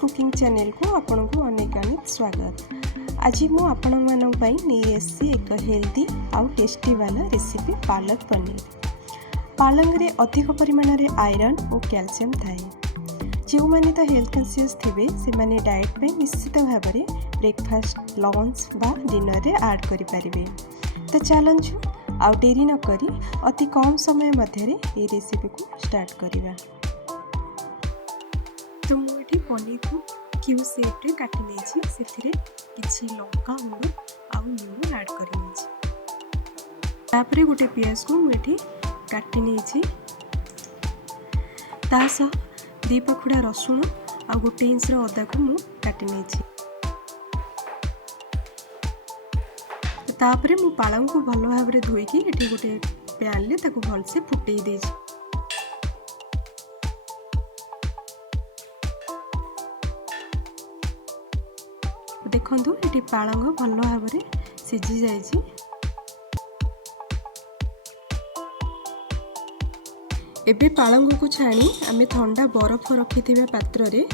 Cooking channel को आपण को अनेक अनेक स्वागत। आज मु आपण मानक पई नहीं आसी एक हेल्दी आउ टेस्टी वाला रेसिपी पालक पनीर। पालक रे अधिक परिमाण रे आयरन और कैल्शियम थाए। जो माने तो हेल्थ कॉन्शियस थिबे से माने डाइट पे निश्चित भाव में ब्रेकफास्ट लंच बा डिनर रे ऐड करि परिबे। तो चलंजु आउ डेरी न करी अति कम समय मध्य ये रेसिपी को स्टार्ट करिबा। तो मुझे पनीर को क्यूब शेप रे काटी नेछि, सेथिरे किछि लंका गुंड आउ लूण ऐड करि नेछि। तापरे गोटे पियाज को मुझे काटी नेछि, ता सह दी पखुड़ा रसुण आ गोटे इंच रो अदा को मु काटी नेछि। तापरे मु पालक को भल भाव रे धोई की एठी गोटे पैन ले ताको भल से फुटेई देछि। देखंतु एठी पालक भल भाव रे सिझी जाइछि। एबे पालक को छाणी आमे ठंडा बरफ रखिथिबा पात्र रे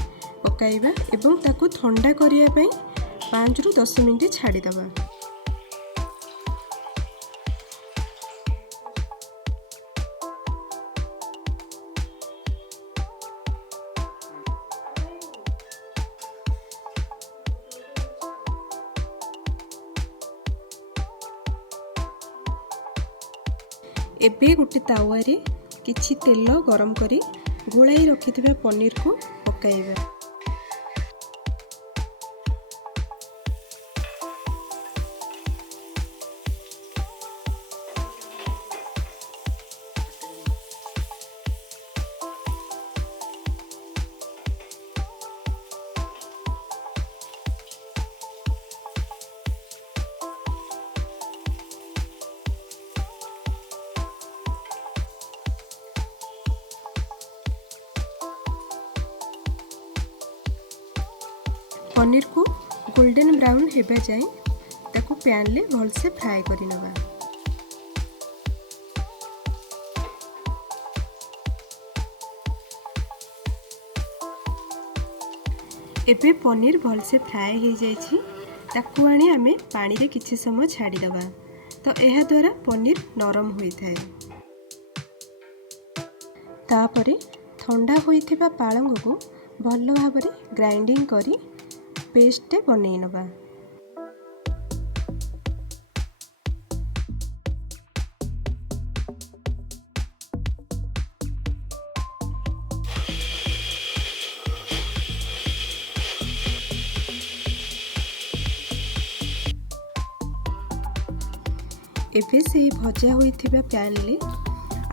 पकाइबा एवं ताको ठंडा करिया पई 5 रु 10 मिनिट छाडी दबा। एबे गोटे तावा रे किछि तेल गरम करी गोलाई रखिथिबा पनीर को पकाइबा। पनीर को गोल्डन ब्राउन हेबा जाए ताको पैन ले भल से फ्राई करि नबा। एबे पनीर भल से फ्राई हो जाइछि, ताको आनी आमे पानी रे किछि समय छाडी दबा। तो एहा द्वारा पनीर नरम होई थाए। तापरे ठंडा होइथिबा पालक को भल भाव रे ग्राइंडिंग करी पेस्ट बनै नबा। एबे से भजा होइथिबा पैन ले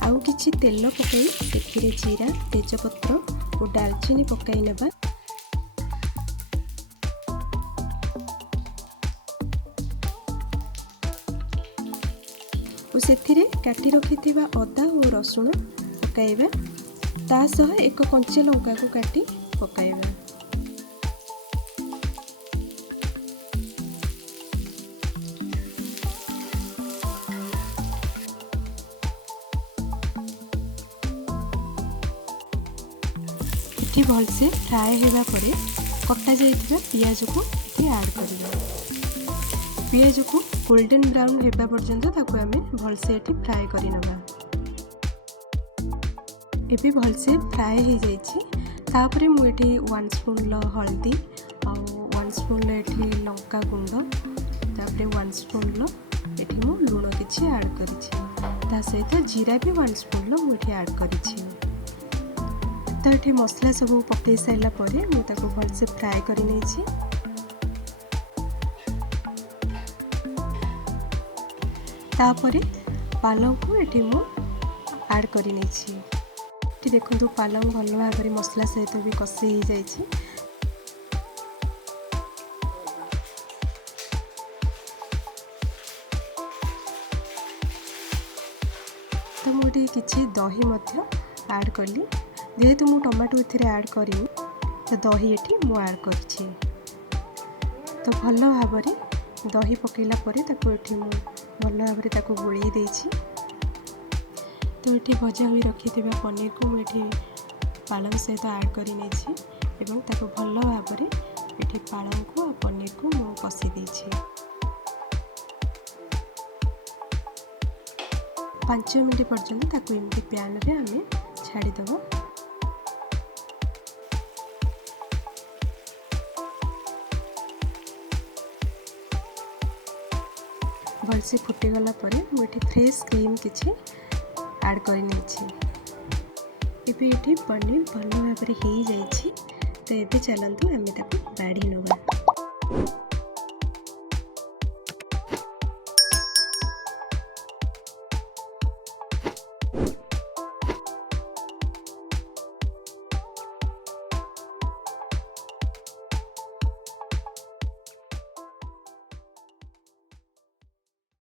आउ किछि तेल पकाई सेथिरे जीरा तेजपत्र और दालचीनी पकाई नबा। और सेथिरे काटी रखिथिबा अदा और रसुण पकाइबा, ता सह एक कंचा लंका को काटी पकाइबा। एठी भल से फ्राई हेबा परे कटा जाइथिबा पियाज को एठी ऐड करिबा। पियाज को गोल्डन ब्राउन हेबा पर्यंत ताको आमे भल से एठी फ्राई करि नबा। एबे भल से फ्राई हो जाइछि। तापरे मु एठी 1 स्पून ल हल्दी आ 1 स्पून ल एठी लंका गुंड, तापरे 1 स्पून ल एठी मु लूण किछि ऐड करिछि। ता सहित जीरा भी 1 स्पून ल मु एठी ऐड करिछि। तो एठी मसला सब पकई साइला परे मु ताको भल से फ्राई करि नेछि। तापरे पालक को एठी मु ऐड करि नेछि। एठी देखंतु पालक भल भाव रे मसला सहित भी कसी हो जाइछि। तो मुझे किछि दही मध्य ऐड कली, जेहेतु मु टमाटो एथिरे ऐड करिनी तो दही एठी मु ऐड करछि। तो भल भाव रे दही पकेला परे ताको एठी मु भल भाव रे ताको गोळेई देछि। तो ये भजा हुई रखी पनीर को मुझे पालक सहित ऐड कर एवं ताको भल भाव ये पालंग को पनीर को मु कषी देछि। 5 मिनट पर्यंत ताको एमती पैन रे आमे छाड़ीदेव। भलसे फुटीगला मुझे फ्रेश क्रीम किसी ऐड कर पनीर भल भाव हो जाइए। तो ये चलतु आम बाढ़ी नवा।